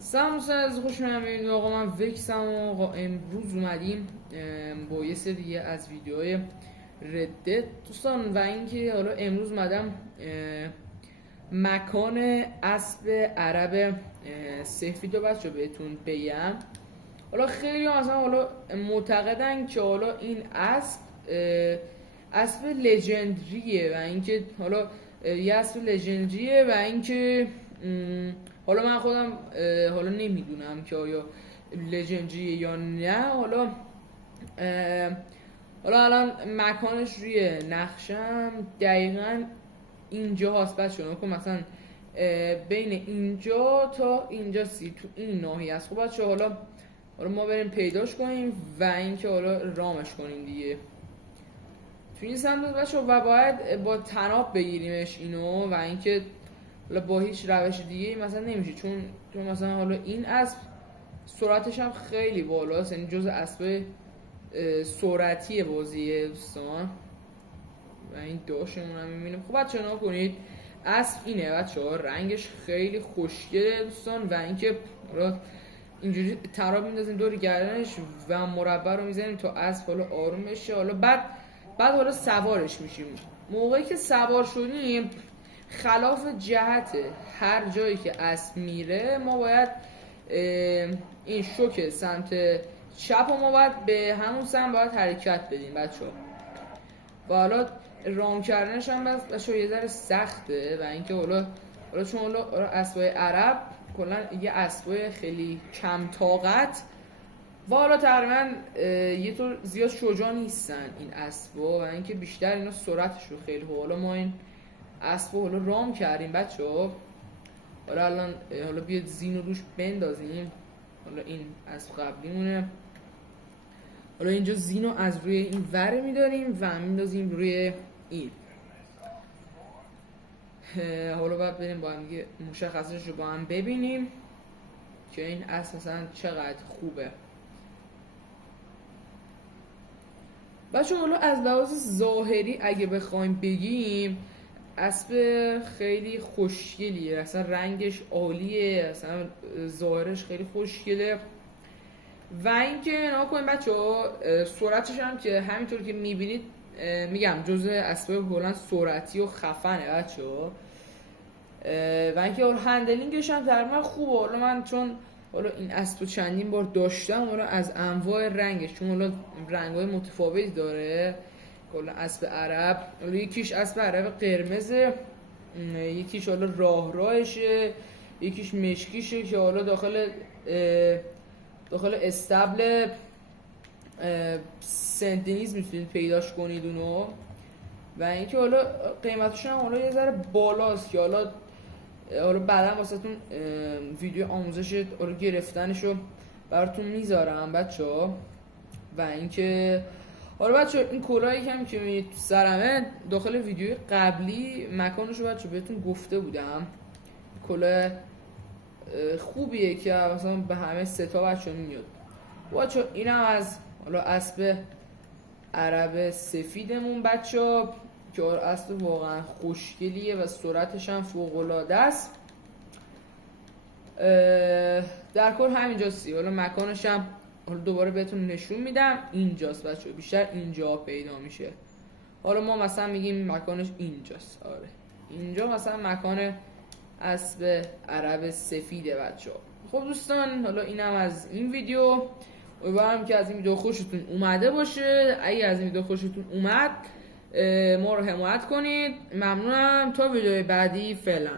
سلام دوستان از خوش اومدید. آقا من وکسم و آقا امروز اومدیم با یه سری دیگه از ویدیوهای ردت دوستان و اینکه حالا امروز اومدم مکان اسب عرب سفید رو بچه بهتون بگم. حالا خیلی مثلا حالا معتقدن که حالا این اسب لژندریه و اینکه حالا یه اسب لژندریه و اینکه حالا من خودم حالا نمیدونم که آیا لژندریه یا نه. حالا الان مکانش روی نقشم دقیقا اینجا هست بچه ها. مثلا بین اینجا تا اینجا تو این ناحیه است. خب بچه حالا ما بریم پیداش کنیم و اینکه حالا رامش کنیم دیگه تو این صندوق بچه و باید با تناب بگیریمش اینو و اینکه حالا با هیچ روش دیگه مثلا نمیشه چون مثلا حالا این اسب سرعتش هم خیلی بالاست، یعنی جز اسب سرعتی بازیه دوستان و این داشمون هم میبینیم. خب بچه ها کنید اسب اینه بچه ها، رنگش خیلی خوشگله دوستان و اینکه اینجوری تراب میندازیم دور گردنش و مربع رو میزنیم تا اسب حالا آروم بشه. حالا بعد حالا سوارش میشیم. موقعی که سوار شدیم خلاف جهت هر جایی که اسب میره ما باید این شوک سمت چپ و ما باید به همون سمت باید حرکت بدیم بچه ها. و حالا رام کردنش هم بچه یه ذره سخته و اینکه حالا چون حالا اسبای عرب کلا یه اسبای خیلی کم طاقت و حالا تقریبا یه طور زیاد شجاع نیستن این اسبا و اینکه بیشتر اینا سرعتش رو خیلی حالا ما این اسبا حالا رام کردیم بچه‌ها. حالا الان حالا بیاد زین رو روش بندازیم. حالا این اسب قبلیمونه. حالا اینجا زین رو از روی این ور میداریم و میندازیم روی این. حالا باید بریم با هم دیگه مشخصش رو با هم ببینیم که این اسب مثلا چقدر خوبه بچه. حالا از لحاظ ظاهری اگه بخوایم بگیم اسب خیلی خوشگلیه، اصلا رنگش عالیه، اصلا ظاهرش خیلی خوشگله و اینکه نگاه کنیم بچه ها سرعتش هم که همینطور که میبینید میگم جزء اسبای کلا سرعتی و خفنه بچه ها و اینکه حالا هندلینگش هم تقریبا خوبه. حالا من چون حالا این اسب چندین بار داشتم حالا از انواع رنگش چون حالا رنگ‌های متفاوتی داره کلا اسب عرب. حالا یکیش اسب عرب قرمزه، یکیش حالا راهشه، یکیش مشکیشه که حالا داخل استبل سنت دنیز میتونید پیداش کنید اونو و اینکه حالا قیمتش هم حالا یه ذره بالاست که حالا بعدا واسهتون ویدیو آموزش حالا گرفتنشو براتون میذارم بچه‌ها. و اینکه حالا بچه این کلاهی که میبینید تو سرمه داخل ویدیو قبلی مکانشو بچه بهتون گفته بودم. کلاه خوبیه که مثلا به همه سه تا بچه میاد بچه. اینم از حالا اسب عرب سفیدمون بچه که اسب واقعا خوشگلیه و سرعتش هم فوق‌العاده است. در کل همینجاستی. حالا مکانش هم حالا دوباره بهتون نشون میدم اینجاست بچه، بیشتر اینجا پیدا میشه. حالا ما مثلا میگیم مکانش اینجاست. آره اینجا مثلا مکان اسب عرب سفیده بچه. خب دوستان حالا اینم از این ویدیو. امیدوارم که از این ویدیو خوشتون اومده باشه. اگه از این ویدیو خوشتون اومد ما رو حمایت کنید. ممنونم. تا ویدیو بعدی فعلا.